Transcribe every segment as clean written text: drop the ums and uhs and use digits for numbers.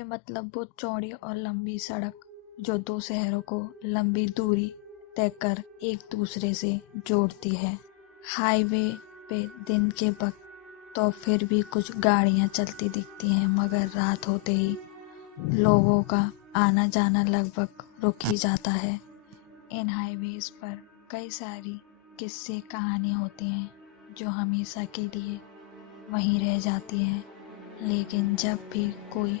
Highway मतलब वो चौड़ी और लंबी सड़क जो दो शहरों को लंबी दूरी तय कर एक दूसरे से जोड़ती है। हाईवे पे दिन के वक्त तो फिर भी कुछ गाड़ियां चलती दिखती हैं, मगर रात होते ही लोगों का आना जाना लगभग रुक ही जाता है। इन हाईवेज पर कई सारी किस्से कहानी होती हैं जो हमेशा के लिए वहीं रह जाती हैं, लेकिन जब भी कोई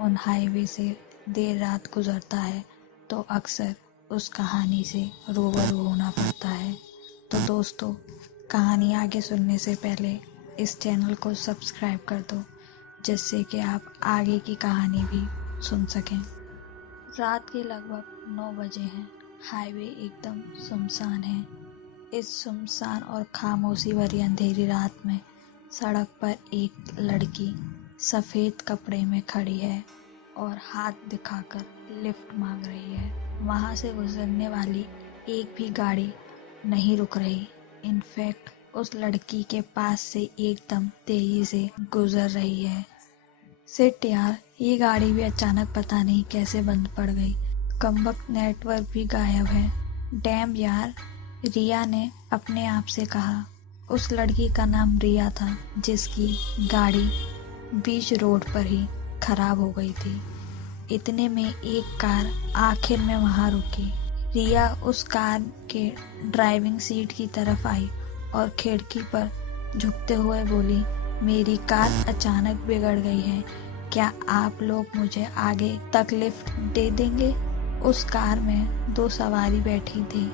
उन हाईवे से देर रात गुजरता है तो अक्सर उस कहानी से रूबरू होना पड़ता है। तो दोस्तों, कहानी आगे सुनने से पहले इस चैनल को सब्सक्राइब कर दो, जिससे कि आप आगे की कहानी भी सुन सकें। रात के लगभग 9 बजे हैं। हाईवे एकदम सुनसान है। इस सुनसान और खामोशी भरी अंधेरी रात में सड़क पर एक लड़की सफ़ेद कपड़े में खड़ी है और हाथ दिखाकर लिफ्ट मांग रही है। वहाँ से गुजरने वाली एक भी गाड़ी नहीं रुक रही। इनफैक्ट उस लड़की के पास से एकदम तेजी से गुजर रही है। शिट यार, ये गाड़ी भी अचानक पता नहीं कैसे बंद पड़ गई। कमबख्त नेटवर्क भी गायब है। डैम यार, रिया ने अपने आप से कहा। उस लड़की का नाम रिया था, जिसकी गाड़ी बीच रोड पर ही खराब हो गई थी। इतने में एक कार आखिर में वहां रुकी। रिया उस कार के ड्राइविंग सीट की तरफ आई और खिड़की पर झुकते हुए बोली, मेरी कार अचानक बिगड़ गई है, क्या आप लोग मुझे आगे तक लिफ्ट दे देंगे? उस कार में 2 सवारी बैठी थी,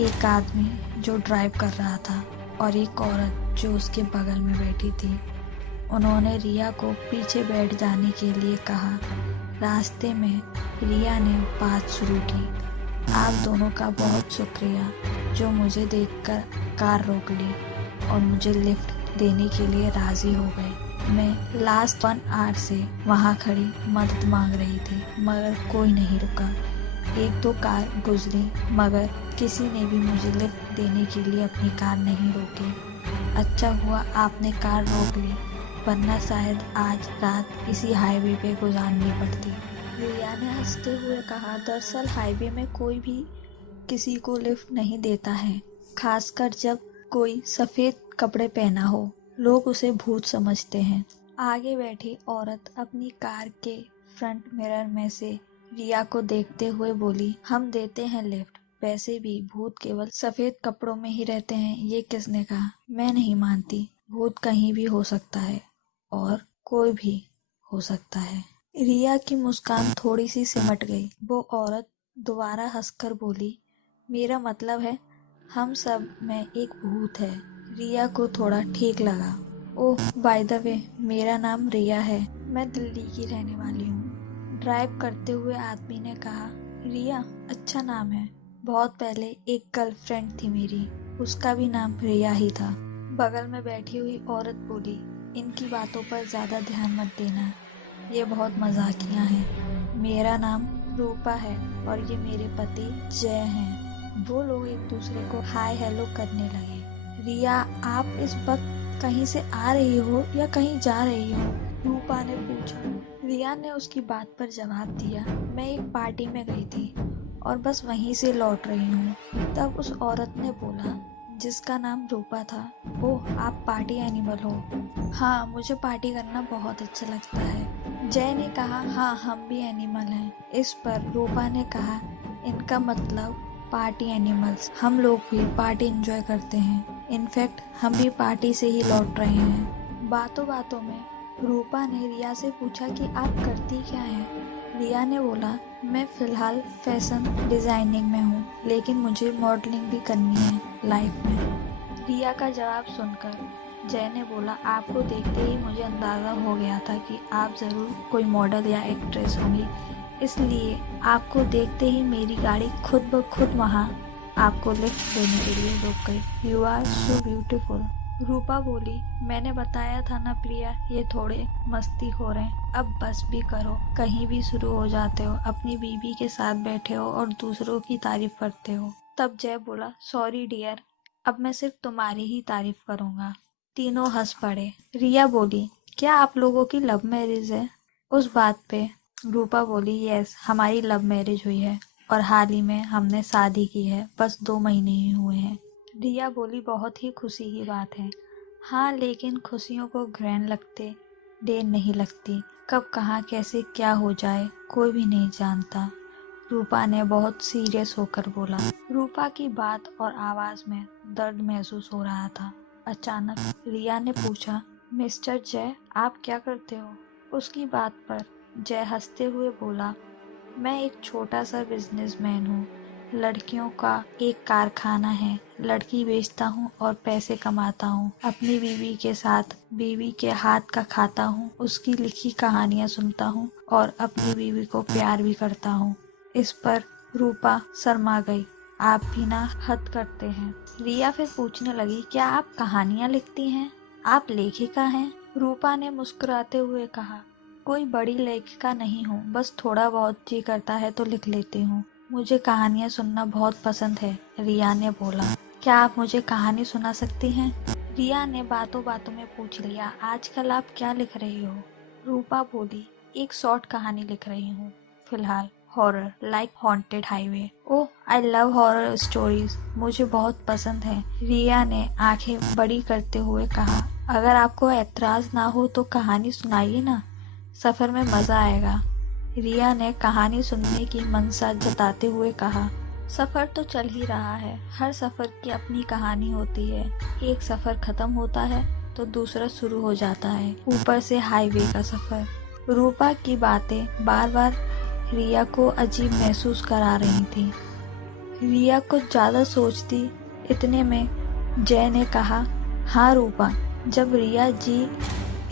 एक आदमी जो ड्राइव कर रहा था और एक औरत जो उसके बगल में बैठी थी। उन्होंने रिया को पीछे बैठ जाने के लिए कहा। रास्ते में रिया ने बात शुरू की, आप दोनों का बहुत शुक्रिया जो मुझे देखकर कार रोक ली और मुझे लिफ्ट देने के लिए राजी हो गए। मैं लास्ट 1 आवर से वहाँ खड़ी मदद मांग रही थी, मगर कोई नहीं रुका। 1-2 कार गुजरी, मगर किसी ने भी मुझे लिफ्ट देने के लिए अपनी कार नहीं रोकी। अच्छा हुआ आपने कार रोक ली, वरना शायद आज रात इसी हाईवे पे गुजारनी पड़ती। रिया ने हंसते हुए कहा, दरअसल हाईवे में कोई भी किसी को लिफ्ट नहीं देता है, खासकर जब कोई सफ़ेद कपड़े पहना हो। लोग उसे भूत समझते हैं। आगे बैठी औरत अपनी कार के फ्रंट मिरर में से रिया को देखते हुए बोली, हम देते हैं लिफ्ट, वैसे भी भूत केवल सफ़ेद कपड़ों में ही रहते हैं, ये किसने कहा? मैं नहीं मानती, भूत कहीं भी हो सकता है और कोई भी हो सकता है। रिया की मुस्कान थोड़ी सी सिमट गई। वो औरत दोबारा हंसकर बोली, मेरा मतलब है हम सब में एक भूत है। रिया को थोड़ा ठीक लगा। ओह, बाय द वे, मेरा नाम रिया है, मैं दिल्ली की रहने वाली हूँ। ड्राइव करते हुए आदमी ने कहा, रिया अच्छा नाम है। बहुत पहले एक गर्लफ्रेंड थी मेरी, उसका भी नाम रिया ही था। बगल में बैठी हुई औरत बोली, इनकी बातों पर ज़्यादा ध्यान मत देना, ये बहुत मजाकिया हैं। मेरा नाम रूपा है और ये मेरे पति जय हैं। वो लोग एक दूसरे को हाय हेलो करने लगे। रिया, आप इस वक्त कहीं से आ रही हो या कहीं जा रही हो? रूपा ने पूछा। रिया ने उसकी बात पर जवाब दिया, मैं एक पार्टी में गई थी और बस वहीं से लौट रही हूँ। तब उस औरत ने बोला, जिसका नाम रूपा था, ओह आप पार्टी एनिमल हो। हाँ, मुझे पार्टी करना बहुत अच्छा लगता है। जय ने कहा, हाँ हम भी एनिमल हैं। इस पर रूपा ने कहा, इनका मतलब पार्टी एनिमल्स, हम लोग भी पार्टी एंजॉय करते हैं। इनफैक्ट हम भी पार्टी से ही लौट रहे हैं। बातों बातों में रूपा ने रिया से पूछा कि आप करती क्या हैं? रिया ने बोला, मैं फ़िलहाल फैशन डिज़ाइनिंग में हूँ, लेकिन मुझे मॉडलिंग भी करनी है लाइफ में। रिया का जवाब सुनकर जय ने बोला, आपको देखते ही मुझे अंदाज़ा हो गया था कि आप ज़रूर कोई मॉडल या एक्ट्रेस होंगी, इसलिए आपको देखते ही मेरी गाड़ी खुद ब खुद वहाँ आपको लिफ्ट देने के लिए रुक गई। You are so beautiful. Rupa बोली, मैंने बताया था ना प्रिया, ये थोड़े मस्ती हो रहे हैं, अब बस भी करो। कहीं भी शुरू हो जाते हो, अपनी बीवी के साथ बैठे हो और दूसरों की तारीफ करते हो। तब जय बोला, सॉरी डियर, अब मैं सिर्फ तुम्हारी ही तारीफ करूंगा। तीनों हंस पड़े। रिया बोली, क्या आप लोगों की लव मैरिज है? उस बात पे रूपा बोली, यस, हमारी लव मैरिज हुई है और हाल ही में हमने शादी की है, बस 2 महीने ही हुए हैं। रिया बोली, बहुत ही खुशी की बात है। हाँ, लेकिन खुशियों को ग्रहण लगते देर नहीं लगती। कब कहाँ कैसे क्या हो जाए कोई भी नहीं जानता। रूपा ने बहुत सीरियस होकर बोला। रूपा की बात और आवाज में दर्द महसूस हो रहा था। अचानक रिया ने पूछा, मिस्टर जय, आप क्या करते हो? उसकी बात पर जय हंसते हुए बोला, मैं एक छोटा सा बिजनेसमैन हूँ। लड़कियों का एक कारखाना है। लड़की बेचता हूँ और पैसे कमाता हूँ। अपनी बीवी के साथ बीवी के हाथ का खाता हूँ, उसकी लिखी कहानियाँ सुनता हूँ और अपनी बीवी को प्यार भी करता हूँ। इस पर रूपा शर्मा गई। आप भी ना हद करते हैं। रिया फिर पूछने लगी, क्या आप कहानियाँ लिखती हैं? आप लेखिका हैं? रूपा ने मुस्कुराते हुए कहा, कोई बड़ी लेखिका नहीं हूँ, बस थोड़ा बहुत जी करता है तो लिख लेती हूँ। मुझे कहानियाँ सुनना बहुत पसंद है। रिया ने बोला, क्या आप मुझे कहानी सुना सकती हैं? रिया ने बातों बातों में पूछ लिया, आजकल आप क्या लिख रही हो? रूपा बोली, एक शॉर्ट कहानी लिख रही हूँ फिलहाल, horror, like haunted highway. Oh, I love horror stories, मुझे बहुत पसंद है। रिया ने आंखें बड़ी करते हुए कहा, अगर आपको ऐतराज ना हो तो कहानी सुनाइए ना, सफर में मजा आएगा। रिया ने कहानी सुनने की मनसा जताते हुए कहा, सफर तो चल ही रहा है। हर सफर की अपनी कहानी होती है। एक सफर खत्म होता है तो दूसरा शुरू हो जाता है, ऊपर से हाईवे का सफर। रूपा की बातें बार बार रिया को अजीब महसूस करा रही थी। रिया कुछ ज्यादा सोचती। इतने में जय ने कहा, हाँ रूपा, जब रिया जी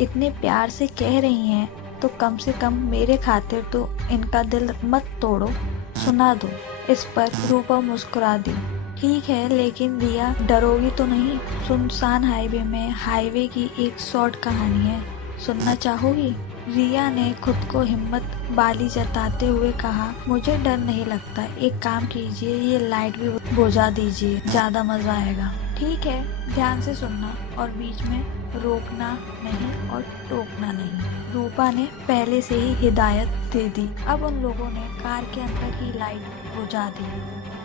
इतने प्यार से कह रही हैं तो कम से कम मेरे खातिर तो इनका दिल मत तोड़ो, सुना दो। इस पर रूपा मुस्कुरा दी। ठीक है, लेकिन रिया डरोगी तो नहीं? सुनसान हाईवे में हाईवे की एक शॉर्ट कहानी है, सुनना चाहोगी? रिया ने खुद को हिम्मत वाली जताते हुए कहा, मुझे डर नहीं लगता। एक काम कीजिए, ये लाइट भी बुझा दीजिए, ज्यादा मजा आएगा। ठीक है, ध्यान से सुनना और बीच में रोकना नहीं और टोकना नहीं। रूपा ने पहले से ही हिदायत दे दी। अब उन लोगों ने कार के अंदर की लाइट बुझा दी।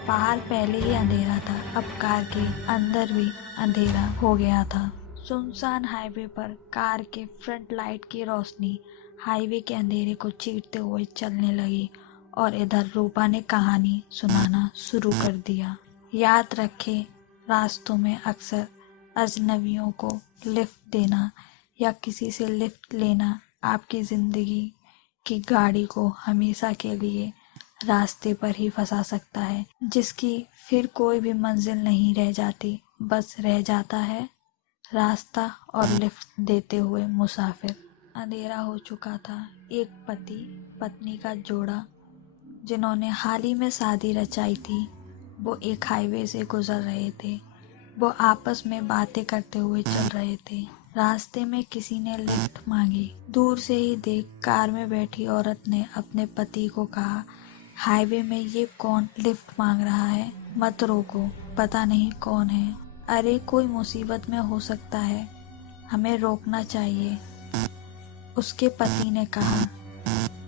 बाहर पहले ही अंधेरा था, अब कार के अंदर भी अंधेरा हो गया था। सुनसान हाईवे पर कार के फ्रंट लाइट की रोशनी हाईवे के अंधेरे को चीरते हुए चलने लगी और इधर रूपा ने कहानी सुनाना शुरू कर दिया। याद रखें, रास्तों में अक्सर अजनबियों को लिफ्ट देना या किसी से लिफ्ट लेना आपकी जिंदगी की गाड़ी को हमेशा के लिए रास्ते पर ही फंसा सकता है, जिसकी फिर कोई भी मंजिल नहीं रह जाती, बस रह जाता है रास्ता और लिफ्ट देते हुए मुसाफिर। अंधेरा हो चुका था। एक पति पत्नी का जोड़ा जिन्होंने हाल ही में शादी रचाई थी, वो एक हाईवे से गुजर रहे थे। वो आपस में बातें करते हुए चल रहे थे। रास्ते में किसी ने लिफ्ट मांगी। दूर से ही देख कार में बैठी औरत ने अपने पति को कहा, हाईवे में ये कौन लिफ्ट मांग रहा है? मत रोको, पता नहीं कौन है। अरे कोई मुसीबत में हो सकता है, हमें रोकना चाहिए, उसके पति ने कहा।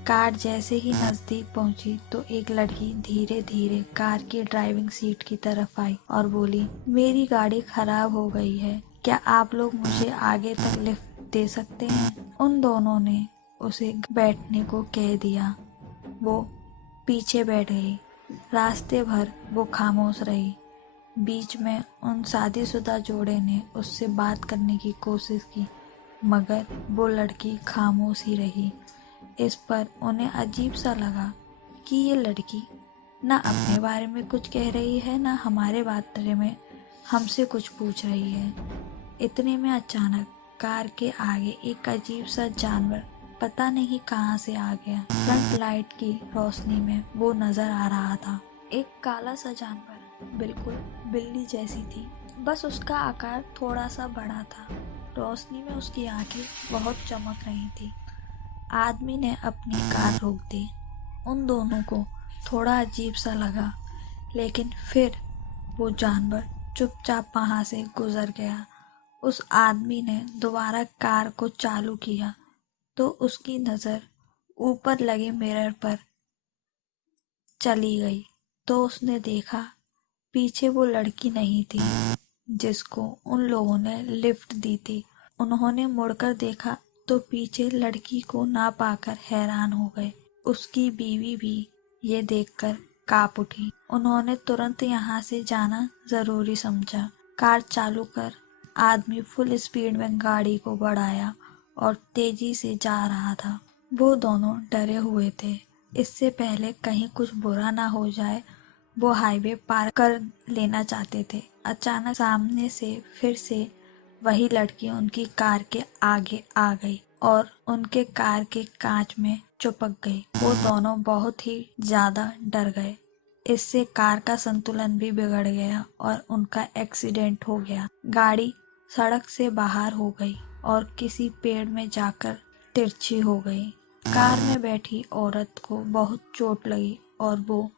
कार जैसे ही नजदीक पहुंची तो एक लड़की धीरे धीरे कार की ड्राइविंग सीट की तरफ आई और बोली, मेरी गाड़ी खराब हो गई है, क्या आप लोग मुझे आगे तक लिफ्ट दे सकते हैं? उन दोनों ने उसे बैठने को कह दिया। वो पीछे बैठ गई। रास्ते भर वो खामोश रही। बीच में उन शादीशुदा जोड़े ने उससे बात करने की कोशिश की, मगर वो लड़की खामोश ही रही। इस पर उन्हें अजीब सा लगा कि ये लड़की ना अपने बारे में कुछ कह रही है, ना हमारे बारे में हमसे कुछ पूछ रही है। इतने में अचानक कार के आगे एक अजीब सा जानवर पता नहीं कहाँ से आ गया। फ्रंट लाइट की रोशनी में वो नजर आ रहा था। एक काला सा जानवर, बिल्कुल बिल्ली जैसी थी, बस उसका आकार थोड़ा सा बड़ा था। रोशनी में उसकी आंखें बहुत चमक रही थी। आदमी ने अपनी कार रोक दी। उन दोनों को थोड़ा अजीब सा लगा, लेकिन फिर वो जानवर चुपचाप वहां से गुजर गया। उस आदमी ने दोबारा कार को चालू किया तो उसकी नज़र ऊपर लगे मिरर पर चली गई तो उसने देखा पीछे वो लड़की नहीं थी जिसको उन लोगों ने लिफ्ट दी थी। उन्होंने मुड़कर देखा तो पीछे लड़की को ना पाकर हैरान हो गए। उसकी बीवी भी ये देखकर कांप उठी। उन्होंने तुरंत यहाँ से जाना जरूरी समझा। कार चालू कर आदमी फुल स्पीड में गाड़ी को बढ़ाया और तेजी से जा रहा था। वो दोनों डरे हुए थे। इससे पहले कहीं कुछ बुरा ना हो जाए वो हाईवे पार कर लेना चाहते थे। अचानक सामने से फिर से वही लड़की उनकी कार के आगे आ गई और उनके कार के कांच में चिपक गई। वो दोनों बहुत ही ज्यादा डर गए। इससे कार का संतुलन भी बिगड़ गया और उनका एक्सीडेंट हो गया। गाड़ी सड़क से बाहर हो गई और किसी पेड़ में जाकर तिरछी हो गई। कार में बैठी औरत को बहुत चोट लगी और वो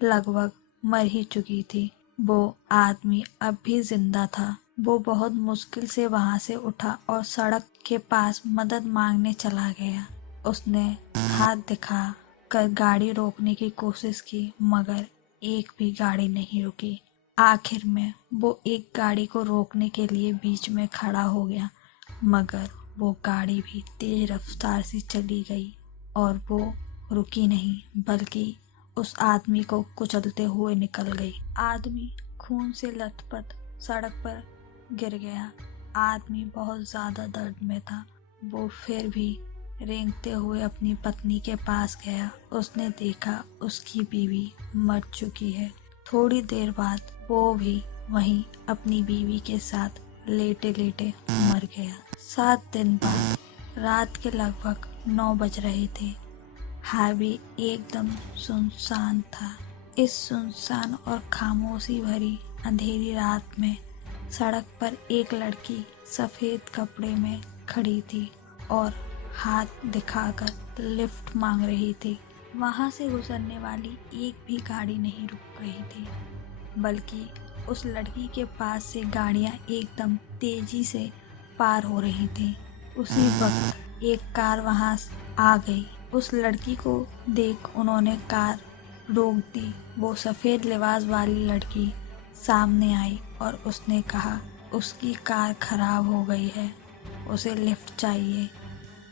लगभग मर ही चुकी थी। वो आदमी अब भी जिंदा था। वो बहुत मुश्किल से वहां से उठा और सड़क के पास मदद मांगने चला गया। उसने हाथ दिखा कर गाड़ी रोकने की कोशिश की मगर एक भी गाड़ी नहीं रुकी। आखिर में वो एक गाड़ी को रोकने के लिए बीच में खड़ा हो गया मगर वो गाड़ी भी तेज रफ्तार से चली गई और वो रुकी नहीं बल्कि उस आदमी को कुचलते हुए निकल गई। आदमी खून से लथपथ सड़क पर गिर गया। आदमी बहुत ज्यादा दर्द में था। वो फिर भी रेंगते हुए अपनी पत्नी के पास गया। उसने देखा उसकी बीवी मर चुकी है। थोड़ी देर बाद वो भी वहीं अपनी बीवी के साथ लेटे लेटे मर गया। 7 दिन बाद रात के लगभग 9 बज रहे थे। हाईवे एकदम सुनसान था। इस सुनसान और खामोशी भरी अंधेरी रात में सड़क पर एक लड़की सफेद कपड़े में खड़ी थी और हाथ दिखाकर लिफ्ट मांग रही थी। वहां से गुजरने वाली एक भी गाड़ी नहीं रुक रही थी बल्कि उस लड़की के पास से गाड़ियां एकदम तेजी से पार हो रही थी। उसी वक्त एक कार वहां आ गई। उस लड़की को देख उन्होंने कार रोक दी। वो सफेद लिबास वाली लड़की सामने आई और उसने कहा उसकी कार खराब हो गई है, उसे लिफ्ट चाहिए।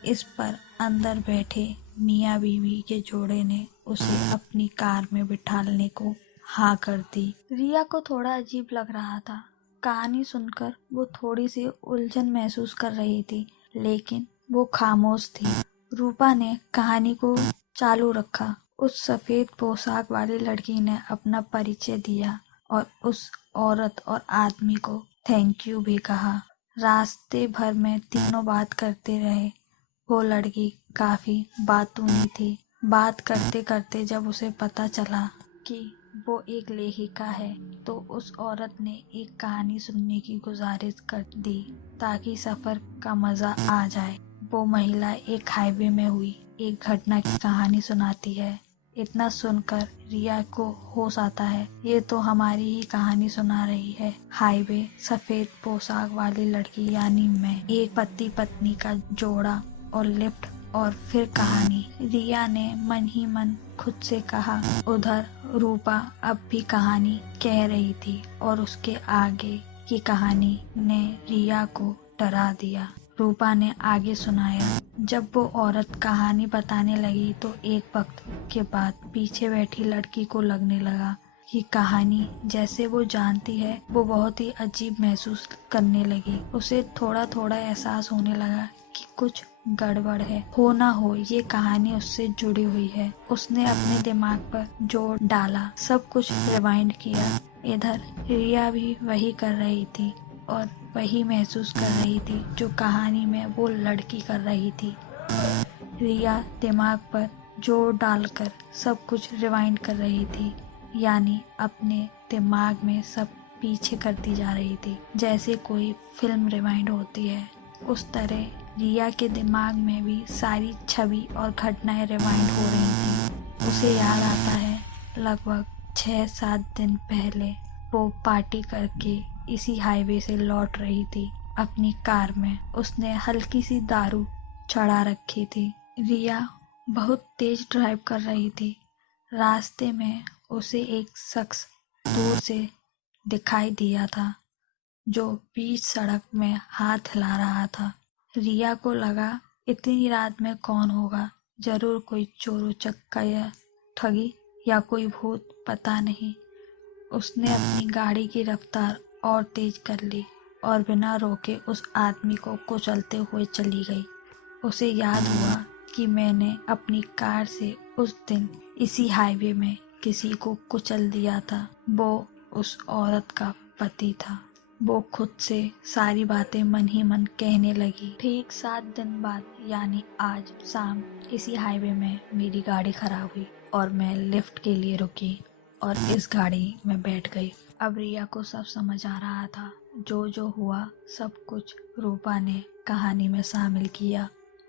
इस पर अंदर बैठे मियाँ बीवी के जोड़े ने उसे अपनी कार में बिठाने को हाँ कर दी। रिया को थोड़ा अजीब लग रहा था। कहानी सुनकर वो थोड़ी सी उलझन महसूस कर रही थी लेकिन वो खामोश थी। रूपा ने कहानी को चालू रखा। उस सफेद पोशाक वाली लड़की ने अपना परिचय दिया और उस औरत और आदमी को थैंक यू भी कहा। रास्ते भर में तीनों बात करते रहे। वो लड़की काफी बातूनी थी। बात करते करते जब उसे पता चला कि वो एक लेखिका है तो उस औरत ने एक कहानी सुनने की गुजारिश कर दी ताकि सफर का मजा आ जाए। वो महिला एक हाईवे में हुई एक घटना की कहानी सुनाती है। इतना सुनकर रिया को होश आता है। ये तो हमारी ही कहानी सुना रही है। हाईवे, सफेद पोशाक वाली लड़की यानी मैं, एक पति पत्नी का जोड़ा और लिफ्ट और फिर कहानी। रिया ने मन ही मन खुद से कहा। उधर रूपा अब भी कहानी कह रही थी और उसके आगे की कहानी ने रिया को डरा दिया। रूपा ने आगे सुनाया। जब वो औरत कहानी बताने लगी तो एक वक्त के बाद पीछे बैठी लड़की को लगने लगा कि कहानी जैसे वो जानती है वो बहुत ही अजीब महसूस करने लगी। उसे थोड़ा थोड़ा एहसास होने लगा कि कुछ गड़बड़ है। हो ना हो ये कहानी उससे जुड़ी हुई है। उसने अपने दिमाग पर जोर डाला, सब कुछ रिवाइंड किया। इधर रिया भी वही कर रही थी और वही महसूस कर रही थी जो कहानी में वो लड़की कर रही थी। रिया दिमाग पर जोर डालकर सब कुछ रिवाइंड कर रही थी, यानी अपने दिमाग में सब पीछे करती जा रही थी। जैसे कोई फिल्म रिवाइंड होती है उस तरह रिया के दिमाग में भी सारी छवि और घटनाएं रिवाइंड हो रही थी। उसे याद आता है लगभग 6-7 दिन पहले वो पार्टी करके इसी हाईवे से लौट रही थी अपनी कार में। उसने हल्की सी दारू चढ़ा रखी थी। रिया बहुत तेज ड्राइव कर रही थी। रास्ते में उसे एक शख्स दूर से दिखाई दिया था जो बीच सड़क में हाथ हिला रहा था। रिया को लगा इतनी रात में कौन होगा, जरूर कोई चोर उचक्का या ठगी या कोई भूत, पता नहीं। उसने अपनी गाड़ी की रफ्तार और तेज कर ली और बिना रोके उस आदमी को कुचलते हुए चली गई। उसे याद हुआ कि मैंने अपनी कार से उस दिन इसी हाईवे में किसी को कुचल दिया था। वो उस औरत का पति था। वो खुद से सारी बातें मन ही मन कहने लगी। ठीक 7 दिन बाद यानी आज शाम इसी हाईवे में मेरी गाड़ी खराब हुई और मैं लिफ्ट के लिए रुकी और इस गाड़ी में बैठ गई। अब रिया को सब समझ आ रहा था। जो हुआ सब कुछ रूपा ने कहानी में शामिल किया।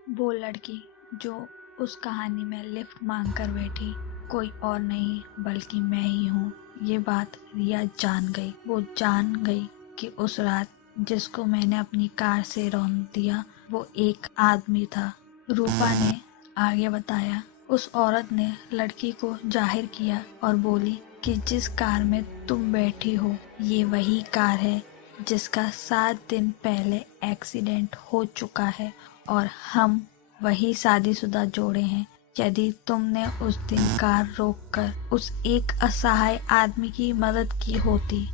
वो लड़की जो उस कहानी में लिफ्ट मांग कर बैठी कोई और नहीं बल्कि मैं ही हूँ। ये बात रिया जान गई। वो जान गई कि उस रात जिसको मैंने अपनी कार से रौंद दिया वो एक आदमी था। रूपा ने आगे बताया, उस औरत ने लड़की को जाहिर किया और बोली कि जिस कार में तुम बैठी हो ये वही कार है जिसका 7 दिन पहले एक्सीडेंट हो चुका है और हम वही शादीशुदा जोड़े हैं। यदि तुमने उस दिन कार रोककर उस एक असहाय आदमी की मदद की होती,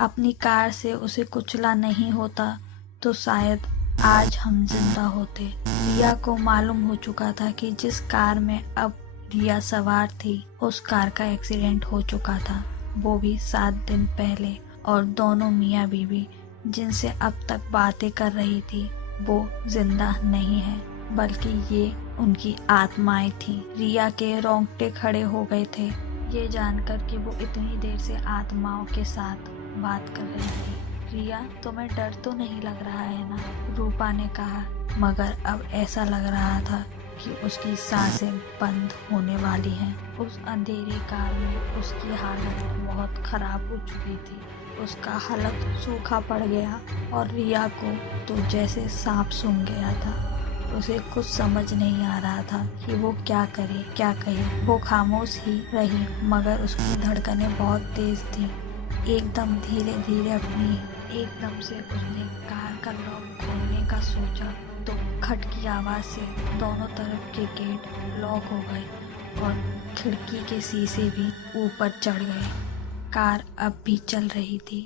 अपनी कार से उसे कुचला नहीं होता, तो शायद आज हम जिंदा होते। रिया को मालूम हो चुका था कि जिस कार में अब रिया सवार थी उस कार का एक्सीडेंट हो चुका था, वो भी 7 दिन पहले। और दोनों मियाँ बीवी जिनसे अब तक बातें कर रही थी वो जिंदा नहीं है बल्कि ये उनकी आत्माएं थीं। रिया के रोंगटे खड़े हो गए थे ये जानकर कि वो इतनी देर से आत्माओं के साथ बात कर रही थी। रिया, तुम्हें डर तो नहीं लग रहा है ना? रूपा ने कहा, मगर अब ऐसा लग रहा था कि उसकी सांसें बंद होने वाली हैं। उस अंधेरी कार में उसकी हालत बहुत खराब हो चुकी थी। उसका हलक सूखा पड़ गया और रिया को तो जैसे सांप सूंघ गया था। उसे कुछ समझ नहीं आ रहा था कि वो क्या करे क्या कहे। वो खामोश ही रही मगर उसकी धड़कनें बहुत तेज थी। एकदम धीरे धीरे एकदम से उसने कार का लॉक खोलने का सोचा तो खट की आवाज से दोनों तरफ के गेट लॉक हो गए और खिड़की के शीशे भी ऊपर चढ़ गए। कार अब भी चल रही थी।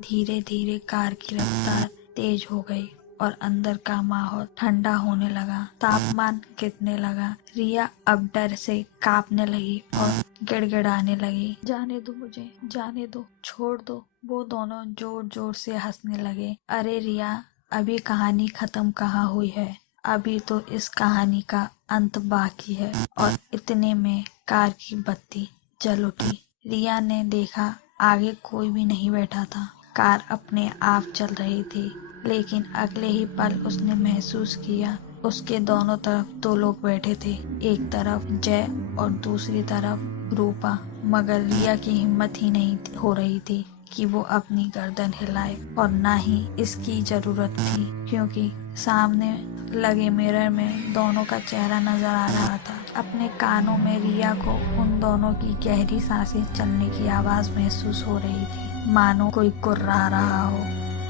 धीरे धीरे कार की रफ्तार तेज हो गई और अंदर का माहौल ठंडा होने लगा। तापमान गिरने लगा। रिया अब डर से कांपने लगी और गिड़गिड़ाने लगी। जाने दो मुझे, जाने दो, छोड़ दो। वो दोनों जोर जोर से हंसने लगे। अरे रिया, अभी कहानी खत्म कहाँ हुई है, अभी तो इस कहानी का अंत बाकी है। और इतने में कार की बत्ती जल उठी। रिया ने देखा आगे कोई भी नहीं बैठा था। कार अपने आप चल रही थी लेकिन अगले ही पल उसने महसूस किया उसके दोनों तरफ 2 लोग बैठे थे। एक तरफ जय और दूसरी तरफ रूपा। मगर रिया की हिम्मत ही नहीं हो रही थी कि वो अपनी गर्दन हिलाए और ना ही इसकी जरूरत थी क्योंकि सामने लगे मिरर में दोनों का चेहरा नजर आ रहा था। अपने कानों में रिया को उन दोनों की गहरी सांसें चलने की आवाज महसूस हो रही थी, मानो कोई गुर्रा रहा हो।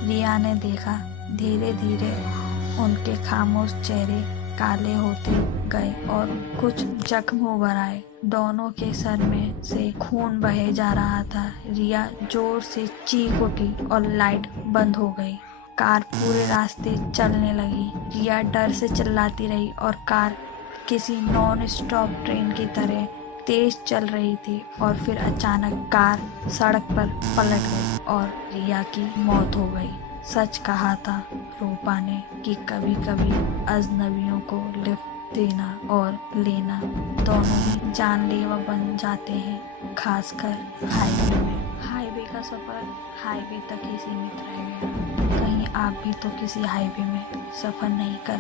रिया ने देखा धीरे धीरे उनके खामोश चेहरे काले होते गए और कुछ जख्म उभर आए। दोनों के सर में से खून बहे जा रहा था। रिया जोर से चीख उठी और लाइट बंद हो गई। कार पूरे रास्ते चलने लगी। रिया डर से चिल्लाती रही और कार किसी नॉन स्टॉप ट्रेन की तरह तेज चल रही थी और फिर अचानक कार सड़क पर पलट गई और रिया की मौत हो गई। सच कहा था रूपा ने कि कभी कभी अजनबियों को लिफ्ट देना और लेना दोनों ही जानलेवा बन जाते हैं, खासकर हाईवे में। हाईवे का सफर हाईवे तक ही सीमित रह गया। कहीं आप भी तो किसी हाईवे में सफर नहीं कर